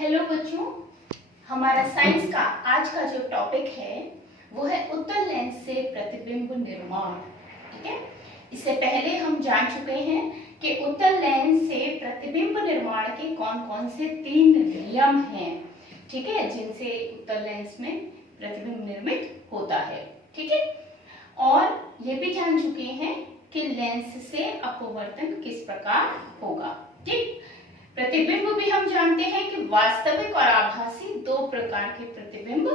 Hello बच्चों, हमारा science का आज का जो टॉपिक है वो है उत्तल लेंस से प्रतिबिंब निर्माण। ठीक है, इससे पहले हम जान चुके हैं कि उत्तल लेंस से प्रतिबिंब निर्माण के कौन कौन से 3 नियम हैं। ठीक है, जिनसे उत्तल लेंस में प्रतिबिंब निर्मित होता है। ठीक है, और ये भी जान चुके हैं कि लेंस से अपवर्तन किस प्रकार होगा। ठीक, प्रतिबिंब भी हम जानते हैं कि वास्तविक और आभासी 2 प्रकार के प्रतिबिंब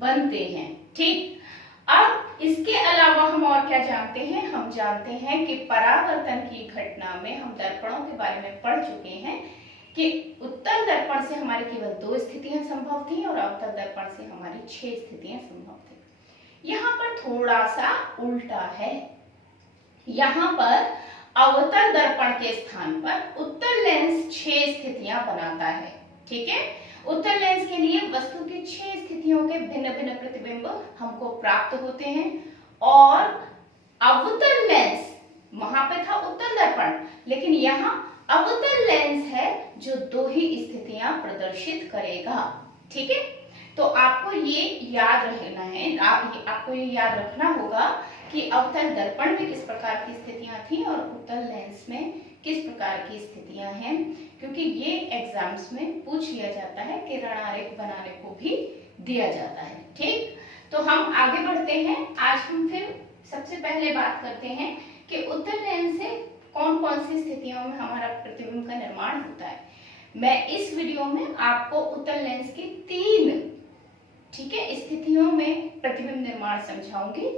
बनते हैं। ठीक, अब इसके अलावा हम और क्या जानते हैं? हम जानते हैं कि परावर्तन की घटना में हम दर्पणों के बारे में पढ़ चुके हैं कि उत्तल दर्पण से हमारी केवल 2 स्थितियां संभव थी और अवतल दर्पण से हमारी 6 स्थितियां संभव थी। यहाँ पर थोड़ा सा उल्टा है। यहाँ पर अवतल दर्पण के स्थान पर उत्तल लेंस 6 स्थितियां बनाता है। ठीक है, उत्तल लेंस के लिए वस्तु की 6 स्थितियों के भिन्न भिन्न प्रतिबिंब हमको प्राप्त होते हैं और अवतल लेंस, वहां पे था उत्तल दर्पण, लेकिन यहाँ अवतल लेंस है जो 2 ही स्थितियां प्रदर्शित करेगा। ठीक है, तो आपको ये याद रखना है, आपको ये याद रखना होगा कि अवतल दर्पण में किस प्रकार की स्थितियां थी और उत्तल लेंस में किस प्रकार की स्थितियां हैं, क्योंकि ये एग्जाम्स में पूछ लिया जाता है, किरण आरेख बनाने को भी दिया जाता है। ठीक, तो हम आगे बढ़ते हैं। आज हम फिर सबसे पहले बात करते हैं कि उत्तल लेंस से कौन कौन सी स्थितियों में हमारा प्रतिबिंब का निर्माण होता है। मैं इस वीडियो में आपको उत्तल लेंस की 3 स्थितियों में प्रतिबिंब निर्माण समझाऊंगी।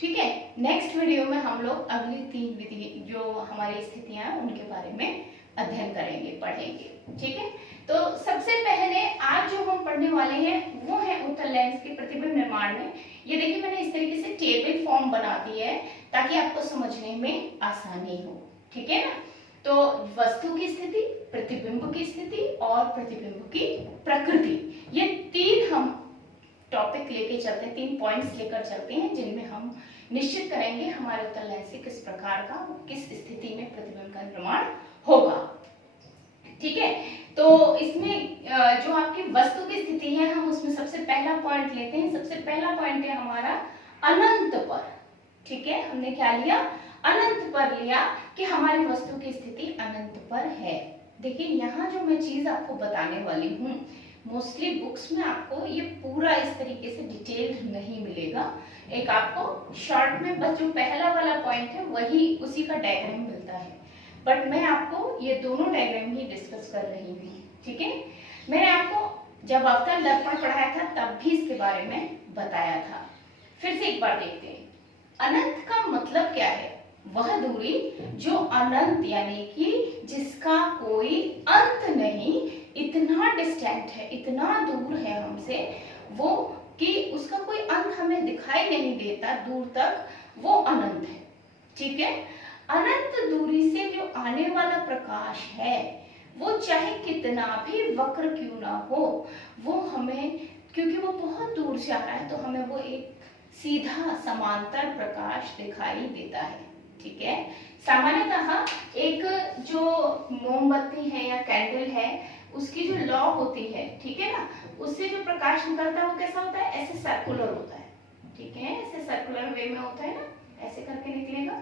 ठीक है, नेक्स्ट वीडियो में हम लोग अगली 3 विधि जो हमारी स्थितियां हैं उनके बारे में अध्ययन करेंगे, पढ़ेंगे। ठीक है, तो सबसे पहले आज जो हम पढ़ने वाले हैं वो है उत्तल लेंस के प्रतिबिंब निर्माण में। ये देखिए, मैंने इस तरीके से टेबल फॉर्म बना दी है ताकि आपको समझने में आसानी हो। ठीक है ना, तो वस्तु की स्थिति, प्रतिबिंब की स्थिति और प्रतिबिंब की प्रकृति, ये 3 हम टॉपिक लेके चलते हैं, 3 पॉइंट्स लेकर चलते हैं जिनमें हम निश्चित करेंगे हमारे उत्तल लेंस से किस प्रकार का, किस स्थिति में प्रतिबिंब का निर्माण होगा। ठीक है, तो इसमें जो आपकी वस्तु की स्थिति है, हम उसमें सबसे पहला पॉइंट लेते हैं। सबसे पहला पॉइंट है हमारा अनंत पर। ठीक है, हमने क्या लिया? अनंत पर लिया कि हमारी वस्तु की स्थिति अनंत पर है। देखिए, यहाँ जो मैं चीज आपको बताने वाली हूँ, मोस्टली बुक्स में आपको ये पूरा इस तरीके से डिटेल्ड नहीं मिलेगा। एक आपको शॉर्ट में बस जो पहला वाला पॉइंट है वही, उसी का डायग्राम मिलता है, बट मैं आपको ये दोनों डायग्राम ही डिस्कस कर रही हूँ। ठीक है, मैंने आपको जब अवतल दर्पण पढ़ाया था तब भी इसके बारे में बताया था। फिर से एक बार देखते हैं, अनंत का मतलब क्या है? वह दूरी जो अनंत यानी कि जिसका कोई अंत नहीं, इतना डिस्टेंट है, इतना दूर है हमसे वो कि उसका कोई अंत हमें दिखाई नहीं देता दूर तक, वो अनंत है। ठीक है, अनंत दूरी से जो आने वाला प्रकाश है वो चाहे कितना भी वक्र क्यों ना हो, वो हमें, क्योंकि वो बहुत दूर से आ रहा है, तो हमें वो एक सीधा समांतर प्रकाश दिखाई देता है। ठीक है, सामान्यतः एक जो मोमबत्ती है या कैंडल है, उसकी जो लौ होती है, ठीक है ना, उससे जो प्रकाश निकलता है वो कैसा होता है? ऐसे सर्कुलर होता है। ठीक है, ऐसे सर्कुलर वे में होता है ना, ऐसे करके निकलेगा,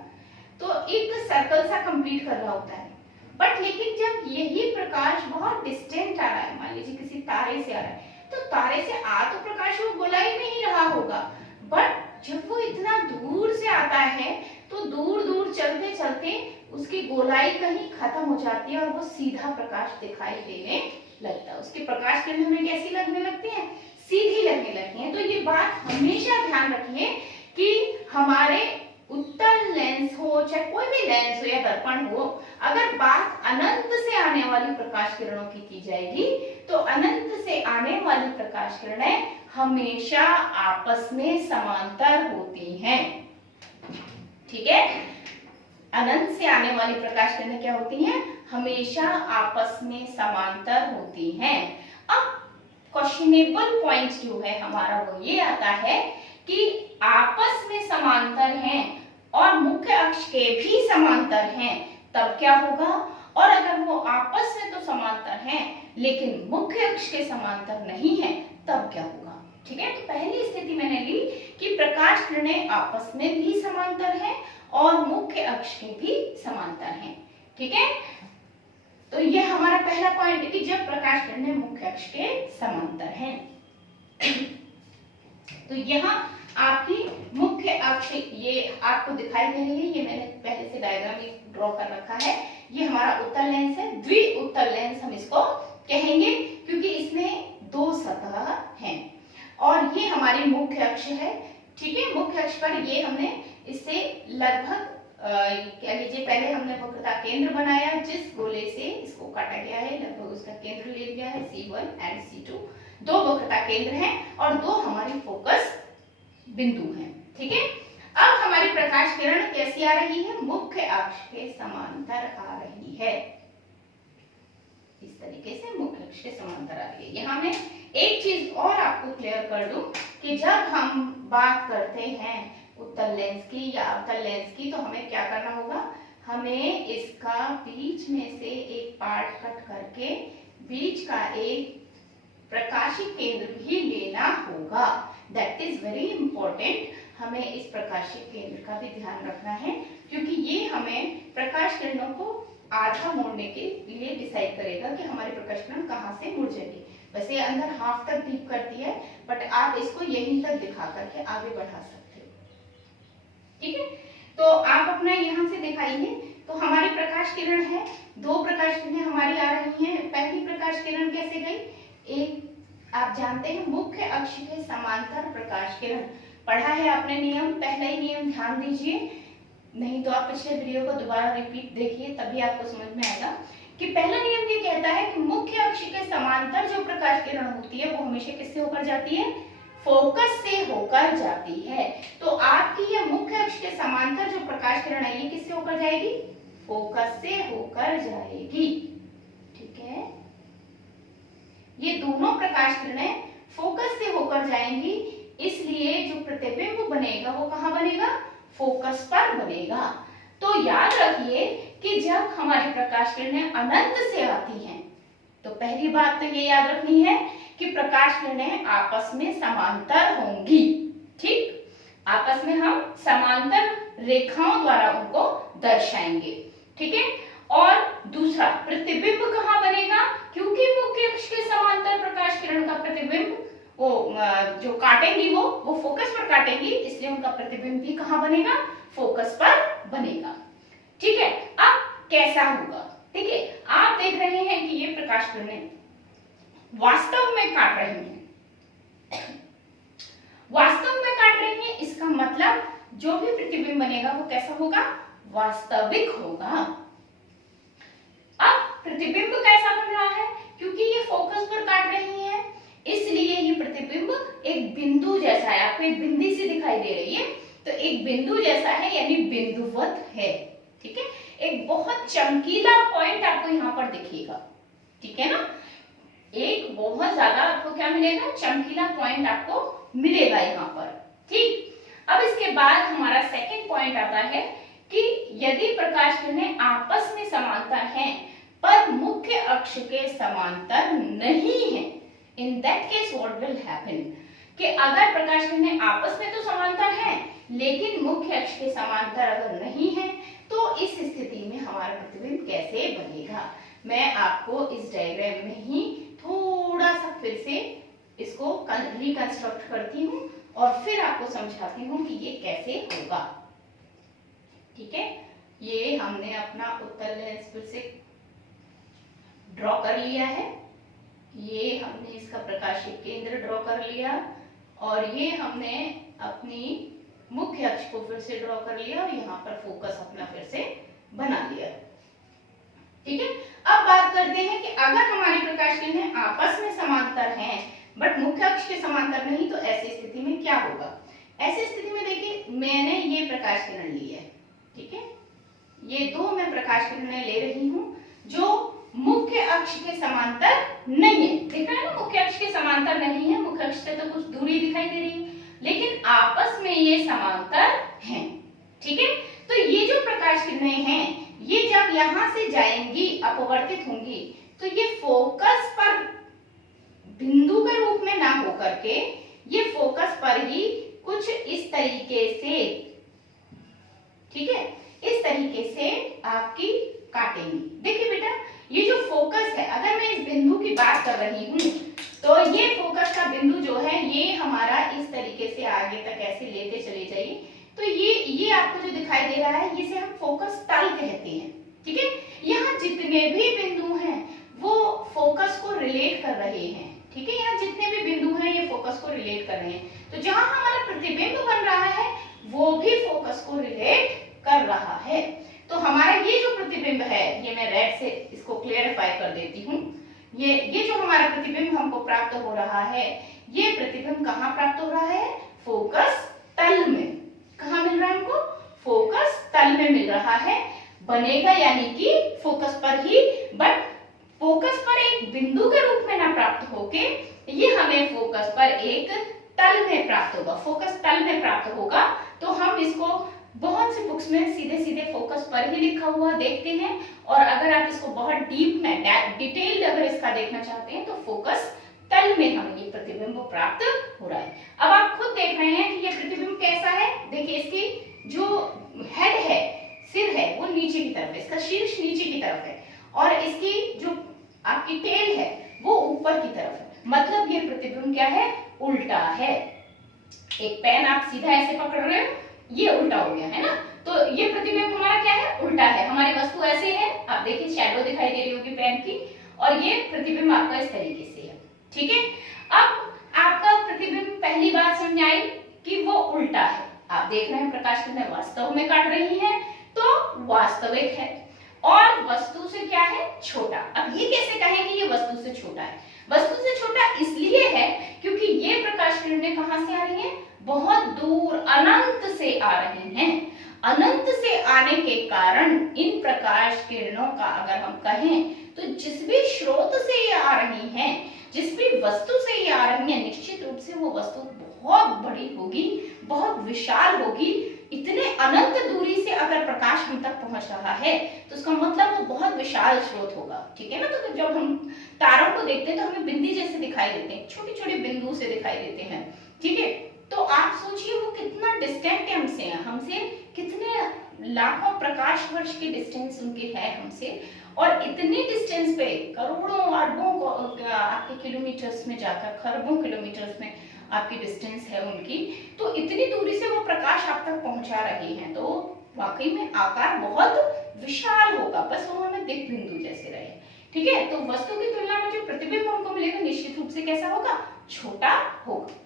तो एक सर्कल सा कंप्लीट कर रहा होता है। बट लेकिन जब यही प्रकाश बहुत डिस्टेंट आ रहा है, मान लीजिए किसी तारे से आ रहा है, तो तारे से आ तो प्रकाश वो गोलाई में ही रहा होगा, बट जब वो इतना दूर से आता है तो दूर दूर चलते चलते उसकी गोलाई कहीं खत्म हो जाती है और वो सीधा प्रकाश दिखाई देने लगता है। उसकी प्रकाश किरण हमें कैसी लगने लगती है? सीधी लगने लगती है। तो ये बात हमेशा ध्यान रखिए कि हमारे उत्तल लेंस हो, चाहे कोई भी लेंस हो या दर्पण हो, अगर बात अनंत से आने वाली प्रकाश किरणों की जाएगी तो अनंत से आने वाली प्रकाश किरणें हमेशा आपस में समांतर होती हैं। ठीक है, अनंत से आने वाली प्रकाश किरणें क्या होती हैं? हमेशा आपस में समांतर होती हैं। अब क्वेश्चनेबल पॉइंट जो है हमारा वो ये आता है कि आपस में समांतर हैं और मुख्य अक्ष के भी समांतर हैं, तब क्या होगा? और अगर वो आपस में तो समांतर हैं लेकिन मुख्य अक्ष के समांतर नहीं है, तब क्या होगा? ठीक है, तो पहली स्थिति मैंने ली कि प्रकाश किरणें आपस में भी समांतर हैं और मुख्य अक्ष के भी समांतर हैं। ठीक है, तो ये हमारा पहला पॉइंट है कि जब प्रकाश किरणें मुख्य अक्ष के समांतर हैं। तो यहाँ आपकी मुख्य अक्ष ये आपको दिखाई दे रही है, ये मैंने पहले से डायग्राम ड्रॉ कर रखा है। ये हमारा उत्तल लेंस है, द्विउत्तल लेंस हम इसको कहेंगे क्योंकि इसमें दो सतह हैं और ये हमारी मुख्य अक्ष है। ठीक है, मुख्य अक्ष पर ये हमने इससे लगभग कह लीजिए पहले हमने वक्रता केंद्र बनाया, जिस गोले से इसको काटा गया है लगभग उसका केंद्र ले लिया है C1 एंड C2। दो वक्रता केंद्र हैं और दो हमारी फोकस बिंदु हैं। ठीक है, अब हमारी प्रकाश किरण कैसी आ रही है? मुख्य अक्ष के समांतर आ रही है। इस तरीके से मुख्य अक्ष के समांतर आ रही है। यहाँ मैं एक चीज और आपको क्लियर कर दूं कि जब हम बात करते हैं उत्तल लेंस की या अवतल लेंस की, तो हमें क्या करना होगा? हमें इसका बीच में से एक पार्ट कट करके बीच का एक प्रकाशिक केंद्र भी लेना होगा। That is very important. हमें इस प्रकाशिक केंद्र का भी ध्यान रखना है क्योंकि ये हमें प्रकाश किरणों को आधा मोड़ने के लिए डिसाइड करेगा कि हमारी प्रकाश किरण कहाँ से मुड़ जाएगी। वैसे अंदर हाफ तक दीप करती है, बट आप इसको यहीं तक दिखा करके आगे बढ़ा सकते हो। ठीक है, तो आप अपना यहाँ से दिखाइए। तो हमारी प्रकाश किरण है, दो प्रकाश किरणें हमारी आ रही हैं। पहली प्रकाश किरण कैसे गई? एक आप जानते हैं मुख्य अक्ष के समांतर प्रकाश किरण, पढ़ा है आपने नियम, पहला ही नियम ध्यान दीजिए, नहीं तो आप पिछले वीडियो को दोबारा रिपीट देखिए तभी आपको समझ में आएगा कि पहला नियम ये कहता है कि मुख्य अक्ष के समांतर जो प्रकाश किरण होती है वो हमेशा किससे होकर जाती है? फोकस से होकर जाती है। तो आपकी ये मुख्य अक्ष के समांतर जो प्रकाश किरण है ये किससे होकर जाएगी? फोकस से होकर जाएगी। ठीक है, ये दोनों प्रकाश किरणें फोकस से होकर जाएंगी, इसलिए जो प्रतिबिंब बनेगा वो कहाँ बनेगा? फोकस पर बनेगा। तो याद रखिए कि जब हमारी प्रकाश किरणें अनंत से आती हैं तो पहली बात तो ये याद रखनी है कि प्रकाश किरणें आपस में समांतर होंगी। ठीक, आपस में हम समांतर रेखाओं द्वारा उनको दर्शाएंगे। ठीक है, और दूसरा प्रतिबिंब कहाँ बनेगा? क्योंकि मुख्य अक्ष के समांतर प्रकाश किरण का प्रतिबिंब वो जो काटेंगी वो फोकस पर काटेंगी, इसलिए उनका प्रतिबिंब भी कहाँ बनेगा? फोकस पर बनेगा। ठीक है, अब कैसा होगा? ठीक है, आप देख रहे हैं कि ये प्रकाश किरणें वास्तव में काट रही हैं। वास्तव में काट रही हैं, इसका मतलब जो भी प्रतिबिंब बनेगा वो कैसा होगा? वास्तविक होगा। अब प्रतिबिंब कैसा बन रहा है? क्योंकि ये फोकस पर काट रही है, इसलिए ये प्रतिबिंब एक बिंदु जैसा है। आपको एक बिंदी सी दिखाई दे रही है, तो एक बिंदु जैसा है, यानी बिंदुवत है। ठीक है, एक बहुत चमकीला पॉइंट आपको यहाँ पर दिखेगा। ठीक है ना, एक बहुत ज्यादा आपको क्या मिलेगा? चमकीला पॉइंट आपको मिलेगा यहाँ पर। ठीक, अब इसके बाद हमारा सेकंड पॉइंट आता है कि यदि प्रकाश किरणें आपस में समांतर हैं पर मुख्य अक्ष के समांतर नहीं है, in that case what will happen? कि अगर प्रकाश किरणें आपस में तो समांतर हैं लेकिन मुख्य अक्ष के समांतर अगर नहीं है तो इस स्थिति में हमारा प्रतिबिंब कैसे बनेगा? मैं आपको इस डायग्राम में ही थोड़ा सा फिर से इसको रिकंस्ट्रक्ट करती हूँ और फिर आपको समझाती हूँ कि ये कैसे होगा। ठीक है, ये हमने अपना उत्तल लेंस फिर से ड्रॉ कर लिया है, ये हमने इसका प्रकाशिक केंद्र ड्रॉ कर लिया और ये हमने अपनी मुख्य अक्ष को फिर से ड्रॉ कर लिया और यहाँ पर फोकस अपना फिर से बना लिया। ठीक है, अब बात करते हैं कि अगर हमारी प्रकाश किरणें आपस में समांतर हैं बट मुख्य अक्ष के समांतर नहीं, तो ऐसी स्थिति में क्या होगा? ऐसी स्थिति में देखिए मैंने ये प्रकाश किरण ली है। ठीक है, ये दो मैं प्रकाश किरणें ले रही हूँ जो मुख्य अक्ष के समांतर नहीं है। देख रहे हैं ना, मुख्य अक्ष के समांतर नहीं है, मुख्य अक्ष से तो कुछ दूरी दिखाई दे रही है लेकिन आपस में ये समांतर हैं। ठीक है, तो ये जो प्रकाश किरणें हैं ये जब यहाँ से जाएंगी, अपवर्तित होंगी, तो ये फोकस पर बिंदु के रूप में ना होकर के ये फोकस पर ही कुछ इस तरीके से, ठीक है, इस तरीके से आपकी काटेंगी। देखिए बेटा, ये जो फोकस है, अगर मैं इस बिंदु की बात कर रही हूं तो ये फोकस का बिंदु जो है ये हमारा इस तरीके से आगे तक ऐसे लेते चले जाइए, तो ये आपको जो दिखाई दे रहा है इसे हम फोकस तल कहते हैं। ठीक है, यहाँ जितने भी बिंदु हैं वो फोकस को रिलेट कर रहे हैं। ठीक है, यहाँ जितने भी बिंदु हैं ये फोकस को रिलेट कर रहे हैं। तो जहां हमारा प्रतिबिंब बन रहा है वो भी फोकस को रिलेट कर रहा है। तो हमारा ये जो प्रतिबिंब है, ये मैं रेड से इसको क्लियरिफाई कर देती हूँ। ये जो हमारा प्रतिबिंब हमको प्राप्त हो रहा है, ये प्रतिबिंब कहाँ प्राप्त हो रहा है? फोकस तल में। कहाँ मिल रहा है हमको? फोकस तल में मिल रहा है। बनेगा यानी कि फोकस पर ही, बट फोकस पर एक बिंदु के रूप में ना प्राप्त होके ये हमें फोकस पर एक तल में प्राप्त होगा, फोकस तल में प्राप्त होगा। तो हम इसको बहुत सी बुक्स में सीधे सीधे फोकस पर ही लिखा हुआ देखते हैं, और अगर आप इसको बहुत डीप में डिटेल्ड अगर इसका देखना चाहते हैं तो फोकस तल में हमें ये प्रतिबिंब प्राप्त हो रहा है। अब आप खुद देख रहे हैं कि ये प्रतिबिंब कैसा है। देखिए, इसकी जो हेड है, सिर है, वो नीचे की तरफ है, इसका शीर्ष नीचे की तरफ है, और इसकी जो आपकी टेल है वो ऊपर की तरफ है। मतलब ये प्रतिबिंब क्या है? उल्टा है। एक पेन आप सीधा ऐसे पकड़ रहे हो, ये उल्टा हो गया है ना, तो ये प्रतिबिंब हमारा क्या है? उल्टा है। हमारी वस्तु ऐसे है, आप देखिए शैडो दिखाई दे रही होगी पेन की, और ये प्रतिबिंब आपका इस तरीके से है। ठीक है, अब आपका प्रतिबिंब पहली बात समझ आई कि वो उल्टा है। आप देख रहे हैं प्रकाश किरणें वास्तव में काट रही हैं, तो वास्तविक है, और वस्तु से क्या है? छोटा। अब ये कैसे कहें कि ये वस्तु से छोटा है? वस्तु से छोटा इसलिए है क्योंकि ये प्रकाश किरणें कहां से आ रही हैं? बहुत दूर, अनंत से आ रही हैं। अनंत से आने के कारण इन प्रकाश किरणों का अगर हम कहें तो जिस भी स्रोत से ये आ रही हैं, जिस भी वस्तु से ये आ रही हैं, निश्चित रूप से वो वस्तु बहुत बड़ी होगी, बहुत विशाल होगी। इतने अनंत दूरी से अगर प्रकाश हम तक पहुंच रहा है तो उसका मतलब वो बहुत विशाल स्रोत होगा। ठीक है ना, तो जब हम तारों को देखते हैं तो हमें बिंदी जैसे दिखाई देते हैं, छोटे छोटे बिंदु से दिखाई देते हैं। ठीक है, तो आप सोचिए वो कितना डिस्टेंट है हमसे, हमसे कितने लाखों प्रकाश वर्ष की डिस्टेंस उनकी है हमसे, और इतनी डिस्टेंस पे करोड़ों अरबों आपके किलोमीटर्स में जाकर, खरबों किलोमीटर्स में आपकी डिस्टेंस है उनकी, तो इतनी दूरी से वो प्रकाश आप तक पहुंचा रही हैं, तो वाकई में आकार बहुत विशाल होगा, बस वो हमें दिख बिंदु जैसे रहे। ठीक है, तो वस्तु की तुलना में जो प्रतिबिंब हमको मिलेगा निश्चित रूप से कैसा होगा? छोटा होगा।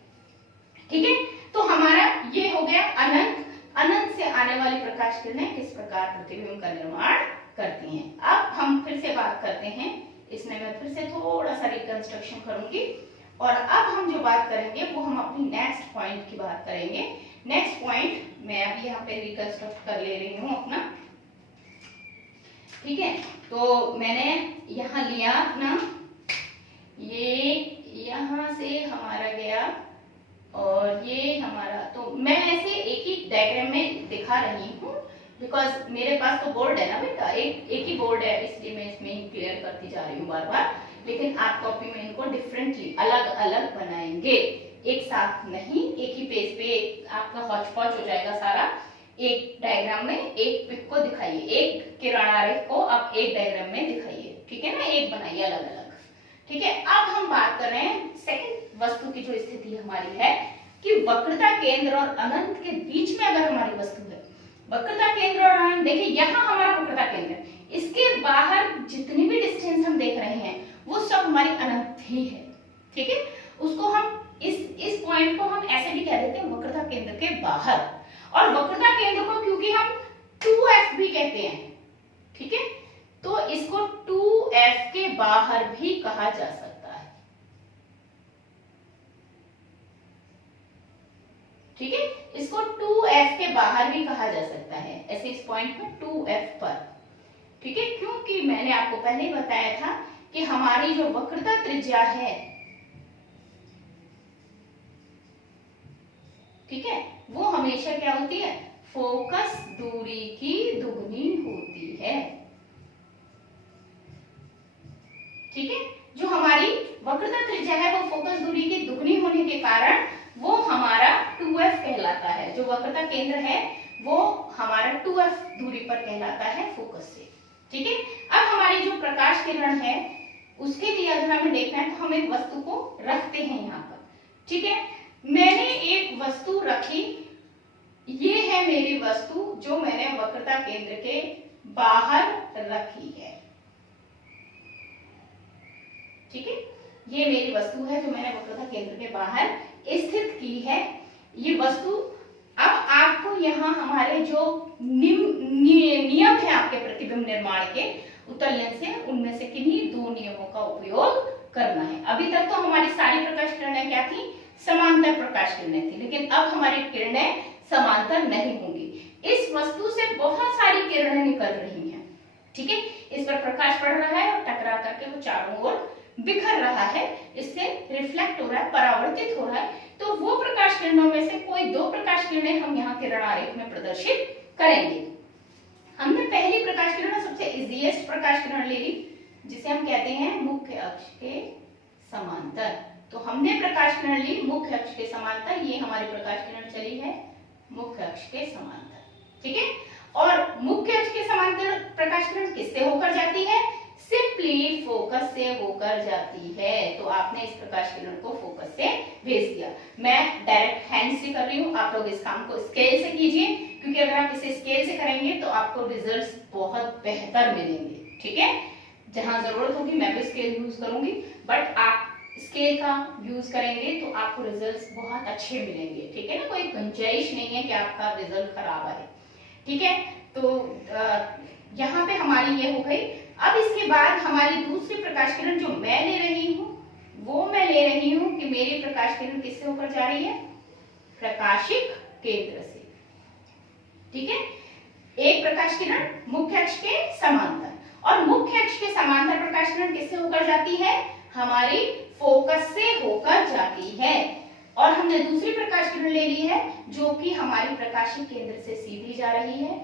ठीक है, तो हमारा ये हो गया अनंत से आने वाली प्रकाश किरणें किस प्रकार प्रतिबिंब का निर्माण करती हैं। अब हम फिर से बात करते हैं, इसमें मैं फिर से थोड़ा सा रिकंस्ट्रक्शन करूंगी, और अब हम जो बात करेंगे वो हम अपनी नेक्स्ट पॉइंट की बात करेंगे। नेक्स्ट पॉइंट मैं अभी यहाँ पे रिकंस्ट्रक्ट कर ले रही हूँ अपना। ठीक है, तो मैंने यहाँ लिया अपना, ये यहाँ से हमारा गया और ये हमारा, तो मैं ऐसे एक ही डायग्राम में दिखा रही हूँ बिकॉज मेरे पास तो बोर्ड है ना बेटा, एक ही बोर्ड है, इसलिए मैं इसमें क्लियर करती जा रही हूँ बार बार। लेकिन आप कॉपी में इनको डिफरेंटली अलग अलग बनाएंगे, एक साथ नहीं, एक ही पेज पे आपका हौच पौच हो जाएगा सारा। एक डायग्राम में एक पिक को दिखाइए, एक किरण आरेख को आप एक डायग्राम में दिखाइए। ठीक है ना, एक बनाइए अलग अलग। ठीक है, अब हम बात कर रहे हैं सेकंड वस्तु की जो स्थिति हमारी है कि वक्रता केंद्र और अनंत के बीच में अगर हमारी वस्तु है, वक्रता केंद्र और अनंत, देखिए यहाँ हमारा वक्रता केंद्र, इसके बाहर जितनी भी डिस्टेंस हम देख रहे हैं वो सब हमारी अनंत ही है। ठीक है, उसको हम इस पॉइंट को हम ऐसे भी कह देते हैं वक्रता केंद्र के बाहर, और वक्रता केंद्र को क्योंकि हम 2f भी कहते हैं, ठीक है, तो इसको 2f के बाहर भी कहा जा सकता है। ठीक है, इसको 2f के बाहर भी कहा जा सकता है, ऐसे इस पॉइंट में 2f पर। ठीक है, क्योंकि मैंने आपको पहले ही बताया था कि हमारी जो वक्रता त्रिज्या है, ठीक है, वो हमेशा क्या होती है? फोकस दूरी की दुगनी होती है। ठीक है। जो हमारी वक्रता त्रिज्या है वो फोकस दूरी की दुगनी होने के कारण वो हमारा 2f कहलाता है। जो वक्रता केंद्र है वो हमारा 2f दूरी पर कहलाता है फोकस से, ठीक है। अब हमारी जो प्रकाश किरण है उसके लिए अगर हमें देखना है तो हम एक वस्तु को रखते हैं यहाँ पर, ठीक है। मैंने एक वस्तु रखी, ये है मेरी वस्तु जो मैंने वक्रता केंद्र के बाहर रखी है, ठीक है। ये मेरी वस्तु है जो मैंने वक्रता केंद्र के बाहर स्थित की है। ये वस्तु, अब आपको यहाँ हमारे जो नियम है आपके प्रतिबिंब निर्माण के उत्तल लेंस से, उनमें से किन्हीं दो नियमों का उपयोग करना है। अभी तक तो हमारी सारी प्रकाश किरणें क्या थी? समांतर प्रकाश किरणें थी, लेकिन अब हमारी किरणें समांतर नहीं होंगी। इस वस्तु से बहुत सारी किरणें निकल रही हैं, ठीक है। इस पर प्रकाश पड़ रहा है और टकरा करके वो चारों ओर बिखर रहा है, इससे रिफ्लेक्ट हो रहा है, परावर्तित हो रहा है। तो वो प्रकाश किरणों में से कोई दो प्रकाश किरणें हम यहाँ किरण आरेख में प्रदर्शित करेंगे। हमने पहली प्रकाश किरण, सबसे इजीएस्ट प्रकाश किरण ले ली, जिसे हम कहते हैं मुख्य अक्ष के समांतर। तो हमने प्रकाश किरण ली मुख्य अक्ष के समांतर, ये हमारी प्रकाश किरण चली है मुख्य अक्ष के समांतर, ठीक है। और मुख्य अक्ष के समांतर प्रकाश किरण किससे होकर जाती है? सिंपली फोकस से होकर जाती है। तो आपने इस प्रकाश किरण को फोकस से भेज दिया। मैं डायरेक्ट हैंड से कर रही हूँ, आप लोग इस काम को स्केल से कीजिए, क्योंकि अगर आप इसे स्केल से करेंगे तो आपको रिजल्ट्स बहुत बेहतर मिलेंगे, ठीक है। जहां जरूरत होगी मैं भी स्केल यूज करूंगी, बट आप स्केल का यूज करेंगे तो आपको रिजल्ट्स बहुत अच्छे मिलेंगे, ठीक है ना। कोई गुंजाइश नहीं है कि आपका रिजल्ट खराब आए, ठीक है। तो यहाँ पे हमारी ये हो गई। अब इसके बाद हमारी दूसरी प्रकाश किरण जो मैं ले रही हूँ, वो मैं ले रही हूँ कि मेरी प्रकाश किरण किससे होकर जा रही है? प्रकाशिक केंद्र से, ठीक है। एक प्रकाश किरण मुख्य अक्ष के समांतर, और मुख्य अक्ष के समांतर प्रकाश किरण किससे होकर जाती है? हमारी फोकस से होकर जाती है। और हमने दूसरी प्रकाश किरण ले ली है जो कि हमारी प्रकाशिक केंद्र से सीधी जा रही है।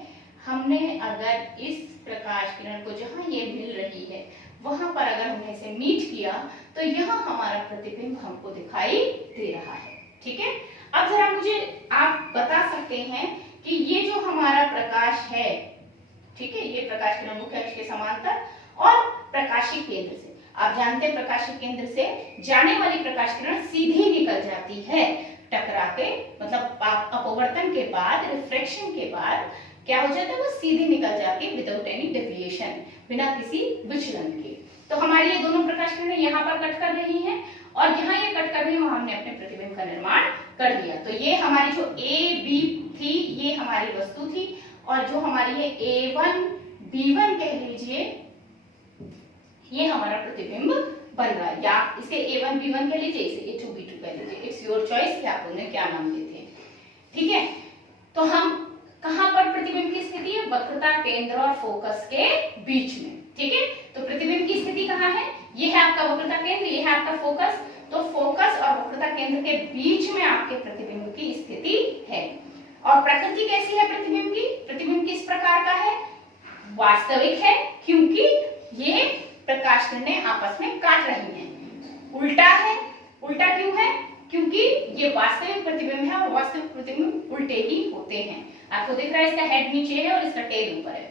हमने अगर इस प्रकाश किरण को जहां ये मिल रही है वहां पर अगर हमने इसे मीट किया तो यहाँ हमारा प्रतिबिंब हमको दिखाई दे रहा है, ठीक है। अब जरा मुझे आप बता सकते हैं कि ये जो हमारा प्रकाश है, ठीक है, ये प्रकाश किरण मुख्य अक्ष के समांतर और प्रकाशिक केंद्र से, आप जानते हैं प्रकाशिक केंद्र से जाने वाली प्रकाश किरण सीधी निकल जाती है टकरा के, मतलब अपवर्तन के बाद, रिफ्रैक्शन के बाद क्या हो जाता है? वो सीधी निकल जाती है विदाउट एनी डेविएशन, बिना किसी विचलन के। तो हमारी ये दोनों प्रकाश किरणें यहाँ पर कट कर रही हैं और यहाँ ये कट कर रही है, वहां हमने अपने प्रतिबिंब का निर्माण कर दिया। तो ये हमारी जो ए बी थी ये हमारी वस्तु थी, और जो हमारी ये A1 B1 कह लीजिए ये हमारा प्रतिबिंब बन रहा है, या इसे A1 B1 कह लीजिए, इसे A2 B2 कह लीजिए, इट्स योर चॉइस कि आप उन्हें क्या नाम देते हैं, ठीक है। तो हम कहां पर प्रतिबिंब की स्थिति है? वक्रता केंद्र और फोकस के बीच में, ठीक है। तो प्रतिबिंब की स्थिति कहां है? ये है आपका वक्रता केंद्र, ये है आपका फोकस। तो फोकस और वक्रता केंद्र के बीच में आपके प्रतिबिंब की स्थिति है। और प्रकृति कैसी है प्रतिबिंब की? प्रतिबिंब किस प्रकार का है? वास्तविक है, क्योंकि ये प्रकाश किरणें आपस में काट रही हैं। उल्टा है, उल्टा क्यों है? क्योंकि ये वास्तविक प्रतिबिंब है और वास्तविक प्रतिबिंब उल्टे ही होते हैं। आपको दिख रहा है इसका हेड नीचे है और इसका टेल ऊपर है,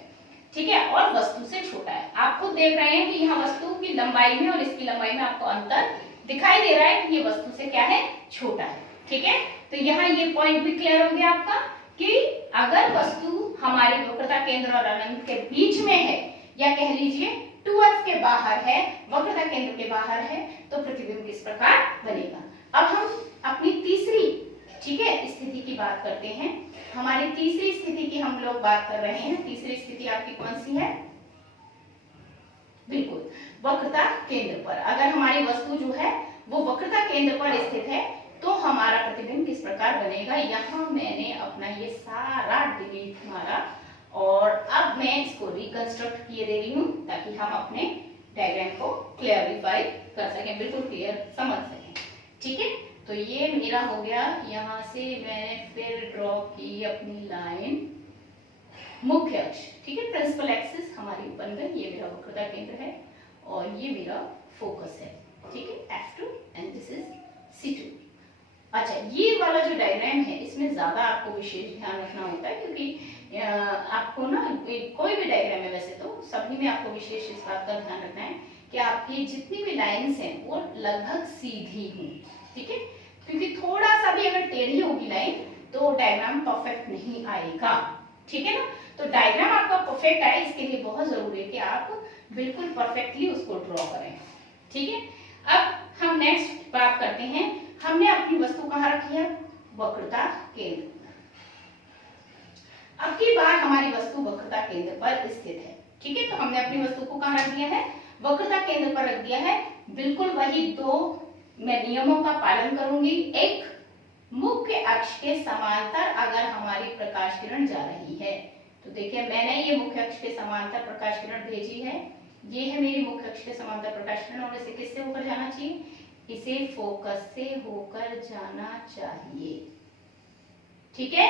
ठीक है, और वस्तु से छोटा है। आप खुद देख रहे हैं कि यहाँ वस्तु की लंबाई में और इसकी लंबाई में आपको अंतर दिखाई दे रहा है कि ये वस्तु से क्या है? छोटा है, ठीक है। तो यहाँ ये पॉइंट भी क्लियर हो गया आपका कि अगर वस्तु हमारे वक्रता केंद्र और अनंत के बीच में है, या कह लीजिए 2f के बाहर है, वक्रता केंद्र के बाहर है, तो प्रतिबिंब किस प्रकार बनेगा। अब हम अपनी तीसरी, ठीक है, स्थिति की बात करते हैं। हमारी तीसरी स्थिति की हम लोग बात कर रहे हैं। तीसरी स्थिति आपकी कौन सी है? बिल्कुल वक्रता केंद्र पर। अगर हमारी वस्तु जो है वो वक्रता केंद्र पर स्थित है तो हमारा प्रतिबिंब किस प्रकार बनेगा। यहाँ मैंने अपना ये सारा डिलीट मारा और अब मैं इसको रिकंस्ट्रक्ट किए दे रही हूँ ताकि हम अपने डायग्राम को क्लियरिफाई कर सकें, बिल्कुल क्लियर समझ सकें, ठीक है। तो ये मेरा हो गया, यहाँ से मैंने फिर ड्रॉ की अपनी लाइन मुख्य अक्ष, ठीक है, प्रिंसिपल एक्सिस हमारी बन गई। ये मेरा वक्रता केंद्र है और ये मेरा ये वाला जो डायग्राम है इसमें ज्यादा आपको विशेष ध्यान रखना होता है, क्योंकि आपको ना कोई भी डायग्राम है, वैसे तो सभी में आपको विशेष इस बात का ध्यान रखना है कि आपकी जितनी भी लाइंस हैं वो लगभग सीधी हों, ठीक है, क्योंकि थोड़ा सा भी अगर टेढ़ी होगी लाइन तो डायग्राम परफेक्ट नहीं आएगा, ठीक है ना। तो डायग्राम आपका परफेक्ट आए इसके लिए बहुत जरूरी है कि आप बिल्कुल परफेक्टली उसको ड्रॉ करें, ठीक है। अब हम नेक्स्ट बात करते हैं, हमने अपनी वस्तु कहाँ रखी है, वक्रता केंद्र। अब की बार हमारी वस्तु वक्रता केंद्र पर स्थित है, ठीक है। तो हमने अपनी वस्तु को कहाँ रख दिया है, वक्रता केंद्र पर रख दिया है। बिल्कुल वही दो मैं नियमों का पालन करूंगी। एक, मुख्य अक्ष के समांतर अगर हमारी प्रकाश किरण जा रही है, तो देखिए मैंने ये मुख्य अक्ष के समांतर प्रकाश किरण भेजी है, ये है मेरी मुख्य अक्ष के समांतर प्रकाश किरण, और इसे किससे होकर जाना चाहिए, इसे फोकस से होकर जाना चाहिए, ठीक है,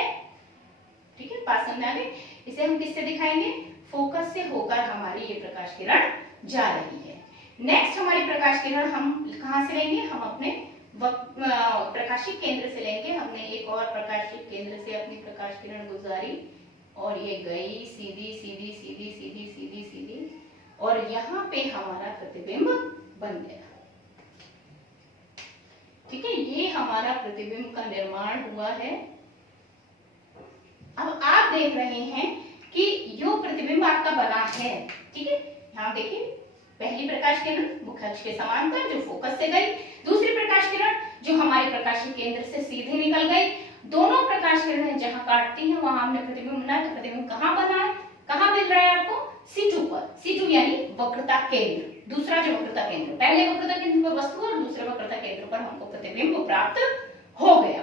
ठीक है, बात समझ आ गई। इसे हम किससे दिखाएंगे, फोकस से होकर हमारी ये प्रकाश किरण जा रही है। नेक्स्ट हमारी प्रकाश किरण हम कहां से लेंगे, हम अपने प्रकाशिक केंद्र से लेंगे। हमने एक और प्रकाशिक केंद्र से अपनी प्रकाश किरण गुजारी और ये गई सीधी सीधी सीधी सीधी सीधी सीधी और यहाँ पे हमारा प्रतिबिंब बन गया, ठीक है। ये हमारा प्रतिबिंब का निर्माण हुआ है। अब आप देख रहे हैं कि यो प्रतिबिंब आपका बना है, ठीक है। यहाँ देखिए पहली प्रकाश किरण मुख्य अक्ष के समांतर जो फोकस से गई, दूसरी प्रकाश किरण जो हमारे प्रकाशिक केंद्र से सीधे निकल गई। दोनों प्रकाश किरणें जहां काटती हैं वहां हमने प्रतिबिंब बनाया। तो प्रतिबिंब कहां बना है, कहां मिल रहा है आपको, C2 पर। C2 यानी वक्रता केंद्र, दूसरा जो वक्रता केंद्र, पहले वक्रता केंद्र पर वस्तु और दूसरे वक्रता केंद्र पर हमको प्रतिबिंब प्राप्त हो गया।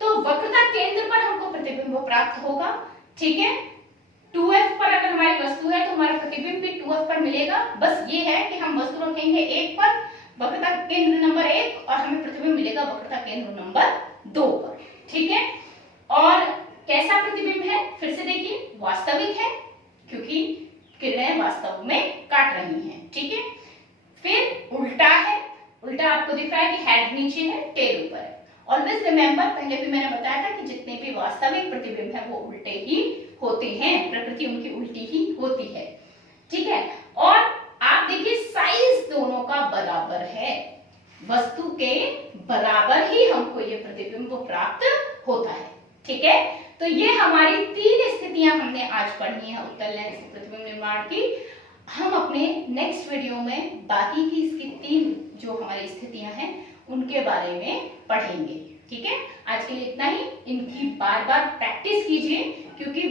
तो वक्रता केंद्र पर हमको प्रतिबिंब प्राप्त होगा, ठीक है। 2F पर अगर हमारी वस्तु है तो हमारा प्रतिबिंब भी 2F पर मिलेगा। बस ये है कि हम वस्तु रखेंगे 1 पर, वक्रता केंद्र नंबर 1, और हमें प्रतिबिंब मिलेगा वक्रता केंद्र नंबर 2 पर, ठीक है। और कैसा प्रतिबिंब है, फिर से देखिए वास्तविक है क्योंकि किरणें वास्तव में काट रही हैं, ठीक है। फिर उल्टा है, उल्टा आपको दिख रहा है कि हेड नीचे है, टेल ऊपर है। ऑलवेज रिमेंबर, पहले भी मैंने बताया था कि जितने भी वास्तविक प्रतिबिंब है वो उल्टे ही होते हैं, प्रकृति उनकी उल्टी ही होती है, ठीक है। और आप देखिए साइज दोनों का बराबर है, वस्तु के बराबर ही हमको ये प्रतिबिंब प्राप्त होता है, ठीक है। तो ये हमारी 3 स्थितियां हमने आज पढ़ी हैं उत्तल लेंस से प्रतिबिंब निर्माण की। हम अपने नेक्स्ट वीडियो में बाकी की इसकी 3 जो हमारी स्थितियां हैं उनके बारे में पढ़ेंगे, ठीक है। आज के लिए इतना ही। इनकी बार बार प्रैक्टिस कीजिए, क्योंकि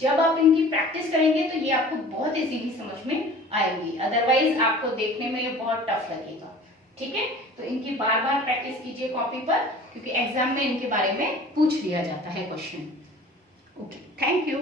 जब आप इनकी प्रैक्टिस करेंगे तो ये आपको बहुत इजीली समझ में आएंगी, अदरवाइज आपको देखने में ये बहुत टफ लगेगा, ठीक है। तो इनकी बार बार प्रैक्टिस कीजिए कॉपी पर, क्योंकि एग्जाम में इनके बारे में पूछ लिया जाता है क्वेश्चन। Okay, thank you.